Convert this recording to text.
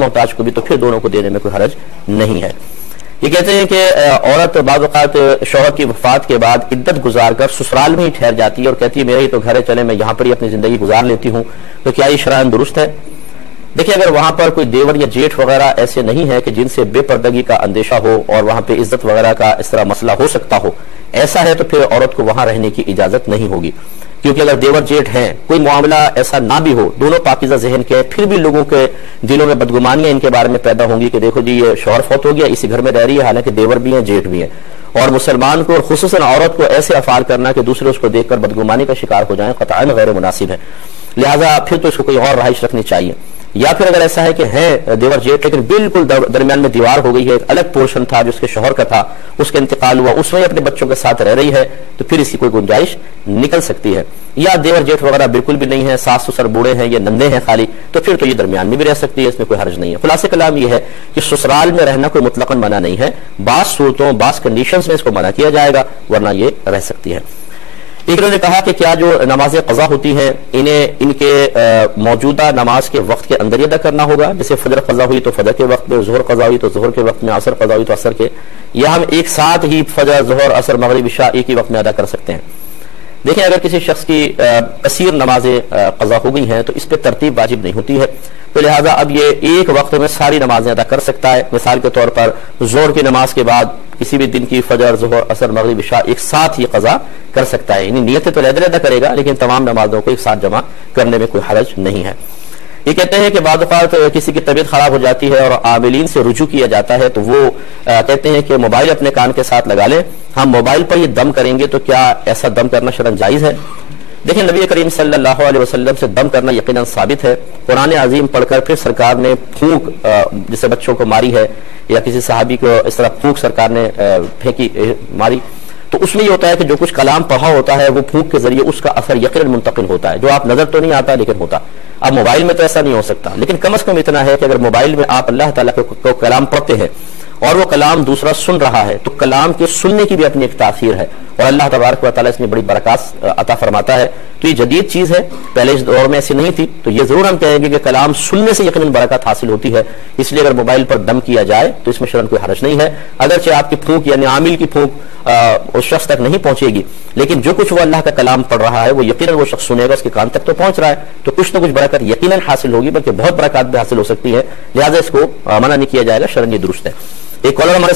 محتاج کو بھی، تو پھر دونوں کو دینے میں کوئی حرج نہیں ہے۔ یہ کہتے ہیں کہ عورت بعض اوقات شوہر کی وفات کے بعد عدت گزار کر سسرال میں ہی ٹھہر جاتی ہے اور کہتی ہے میرا ہی تو گھر ہے، چلے میں یہاں پر ہی اپنی زندگی گزار لیتی ہوں، تو کیا یہ شرعاً درست ہے؟ دیکھیں، اگر وہاں پر کوئی دیور یا جیٹھ وغیرہ ایسے نہیں ہے کہ جن سے بے پردگی کا اندیشہ ہو اور وہاں پہ عزت وغیرہ کا اس طرح مسئلہ ہو سکتا ہو، ایسا ہے تو پھر عورت کو وہاں رہنے کی اجازت نہیں ہوگی، کیونکہ اگر دیور جیٹھ ہیں، کوئی معاملہ ایسا نہ بھی ہو، دونوں پاکیزہ ذہن کے، پھر بھی لوگوں کے دلوں میں بدگمانیاں ان کے بارے میں پیدا ہوں گی کہ دیکھو جی یہ شوہر فوت ہو گیا، اسی گھر میں رہ رہی ہے، حالانکہ دیور بھی ہیں جیٹھ بھی ہیں، اور مسلمان کو اور خصوصاً عورت کو ایسے افعال کرنا کہ دوسرے اس کو دیکھ کر بدگمانی کا شکار ہو جائیں قطعاً غیر مناسب ہے، لہٰذا پھر تو اس کو کوئی اور رہائش رکھنی چاہیے۔ یا پھر اگر ایسا ہے کہ ہے دیور جیٹھ لیکن بالکل درمیان میں دیوار ہو گئی ہے، ایک الگ پورشن تھا جو اس کے شوہر کا تھا، اس کا انتقال ہوا، اس میں اپنے بچوں کے ساتھ رہ رہی ہے، تو پھر اس کی کوئی گنجائش نکل سکتی ہے۔ یا دیور جیٹھ وغیرہ بالکل بھی نہیں ہے، ساس سسر بوڑھے ہیں یا نندے ہیں خالی، تو پھر تو یہ درمیان میں بھی رہ سکتی ہے، اس میں کوئی حرج نہیں ہے۔ خلاصہ کلام یہ ہے کہ سسرال میں رہنا کوئی مطلقاً منع نہیں ہے، بعض صورتوں بعض کنڈیشنز میں اس کو منع کیا جائے گا، ورنہ یہ رہ سکتی ہے۔ ایک نے کہا کہ کیا جو نمازیں قضا ہوتی ہیں انہیں ان کے موجودہ نماز کے وقت کے اندر ہی ادا کرنا ہوگا، جیسے فجر قضا ہوئی تو فجر کے وقت میں، ظہر قضا ہوئی تو ظہر کے وقت میں، عصر قضا ہوئی تو عصر کے، یا ہم ایک ساتھ ہی فجر ظہر عصر مغرب عشاء ایک ہی وقت میں ادا کر سکتے ہیں؟ دیکھیں، اگر کسی شخص کی کثیر نمازیں قضا ہو گئی ہیں تو اس پہ ترتیب واجب نہیں ہوتی ہے، تو لہٰذا اب یہ ایک وقت میں ساری نمازیں ادا کر سکتا ہے۔ مثال کے طور پر ظہر کی نماز کے بعد کسی بھی دن کی فجر ظہر عصر مغرب عشاء ایک ساتھ ہی قضا کر سکتا ہے، یعنی نیتیں تو علیحدہ کرے گا لیکن تمام نمازوں کو ایک ساتھ جمع کرنے میں کوئی حرج نہیں ہے۔ یہ کہتے ہیں کہ بعض اوقات کسی کی طبیعت خراب ہو جاتی ہے اور عاملین سے رجوع کیا جاتا ہے تو وہ کہتے ہیں کہ موبائل اپنے کان کے ساتھ لگا لیں، ہم موبائل پر یہ دم کریں گے، تو کیا ایسا دم کرنا شرعاً جائز ہے؟ دیکھیں، نبی کریم صلی اللہ علیہ وسلم سے دم کرنا یقیناً ثابت ہے، قرآن عظیم پڑھ کر پھر سرکار نے پھونک جسے بچوں کو ماری ہے یا کسی صحابی کو اس طرح پھونک سرکار نے پھینکی ماری، تو اس میں یہ ہوتا ہے کہ جو کچھ کلام پڑھا ہوتا ہے وہ پھونک کے ذریعے اس کا اثر یقیناً منتقل ہوتا ہے، جو آپ نظر تو نہیں آتا لیکن ہوتا۔ اب موبائل میں تو ایسا نہیں ہو سکتا، لیکن کم از کم اتنا ہے کہ اگر موبائل میں آپ اللہ تعالیٰ کو کلام پڑھتے ہیں اور وہ کلام دوسرا سن رہا ہے تو کلام کے سننے کی بھی اپنی ایک تاثیر ہے، اور اللہ تبارک و تعالیٰ اس میں بڑی برکات عطا فرماتا ہے، تو یہ جدید چیز ہے، پہلے اس دور میں ایسی نہیں تھی، تو یہ ضرور ہم کہیں گے کہ کلام سننے سے یقیناً برکات حاصل ہوتی ہے، اس لیے اگر موبائل پر دم کیا جائے تو اس میں شرعاً کوئی حرج نہیں ہے، اگرچہ آپ کی پھونک یعنی عامل کی پھونک اس شخص تک نہیں پہنچے گی، لیکن جو کچھ وہ اللہ کا کلام پڑھ رہا ہے وہ یقیناً وہ شخص سنے گا، اس کے کان تک تو پہنچ رہا ہے، تو کچھ نہ کچھ برکت یقیناً حاصل ہوگی، بلکہ بہت برکات بھی حاصل ہو سکتی ہے، لہٰذا اس کو منع نہیں کیا جائے گا، شرعاً یہ درست ہے۔ ایک کالر ہمارے